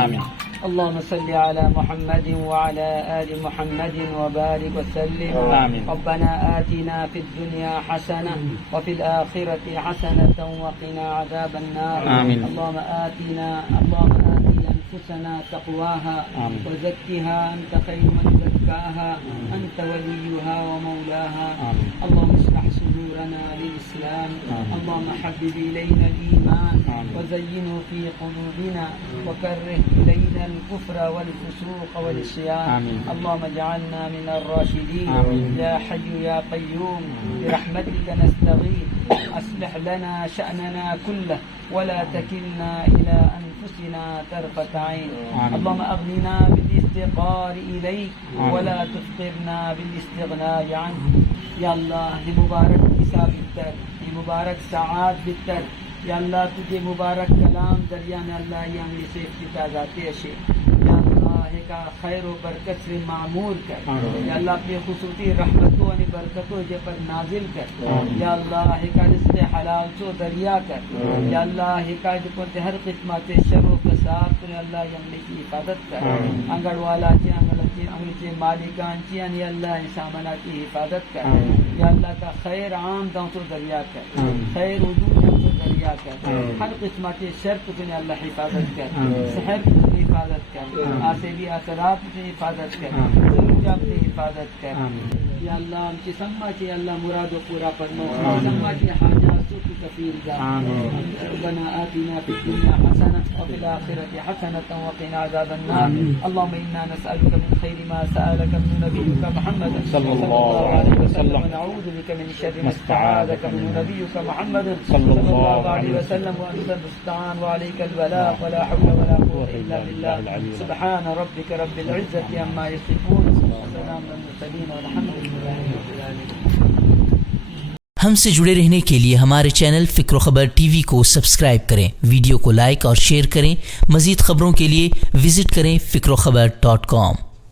آمين. اللهم صل على محمد وعلى آل محمد وبارك وسلم. آمين. ربنا آتنا في الدنيا حسنة وفي الآخرة حسنة وقنا عذاب النار. آمين. اللهم آتي أنفسنا تقواها وزكها أنت خير من زكاها أنت وليها ومولاها. اللهم اشرح صدورنا للإسلام. اللهم حبب إلينا الإيمان وزينه في قلوبنا وكره إلينا الكفر والفسوق والعصيان. اللهم اجعلنا من الراشدين. يا حي يا قيوم برحمتك نستغيث أصلح لنا شأننا كله ولا تكلنا إلى أنفسنا طرفة عين. اللهم أغننا بالافتقار إليك ولا تفقرنا بالاستغناء عنك. या अल्लाह ये मुबारक किसा बितर, ये मुबारक सआद बितर. या अल्लाह तुझे मुबारक कलाम दरिया में अल्लाह ये हमने से इफ्तिता जाते अशे. या अल्लाह का खैर व बरकत से मामूर कर. या अल्लाह अपनी खुसूसी रहमतों और बरकतों जे पर नाजिल कर. या अल्लाह का रिज़्क़ हलाल चो दरिया कर. या अल्लाह का जो हर किस्मत शर व फसाद तो अल्लाह ये हमने की हिफाजत कर. अंगड़वाला चे अंगड़ी मालिकांची आणि अल्लाह सामना की हिफाजत कर. या अल्लाह का खैर आम दाव तो दरिया कर. खैर वजूद तो दरिया कर. हर किस्म के शर तुझे अल्लाह हिफाजत कर. सहर तुझे हिफाजत कर. आसेबी असरात तुझे हिफाजत कर. जरूरियात तुझे हिफाजत कर. या अल्लाह हमची सम्माची अल्लाह मुरादो पूरा फरमा. सम्माची हाजात तू कफील जा. रब्बना आतिना फिद दुनिया हसनह व फिल आखिरति हसनह व क़िना अज़ाबन नार. अल्लाहुम्मा इन्ना नसअलुका मिन खैरि मा सअलका मिन नबिय्यिका मुहम्मद सल्लल्लाहु अलैहि वसल्लम व नऊज़ु बिका मिन शर्रि मा इस्तआज़का मिन नबिय्यिका मुहम्मद सल्लल्लाहु अलैहि वसल्लम व अंतल मुस्तआन व अलैकल बलाग व ला हौला व ला कुव्वता इल्ला बिल्लाह. सुब्हान रब्बिका रब्बिल इज़्ज़ति अम्मा यसिफून व सलामुन अलल मुरसलीन वल्हम्दुलिल्लाहि रब्बिल आलमीन. हमसे जुड़े रहने के लिए हमारे चैनल फ़िक्र ख़बर टीवी को सब्सक्राइब करें, वीडियो को लाइक और शेयर करें. मज़ीद ख़बरों के लिए विज़िट करें फ़िक्रख़बर.com.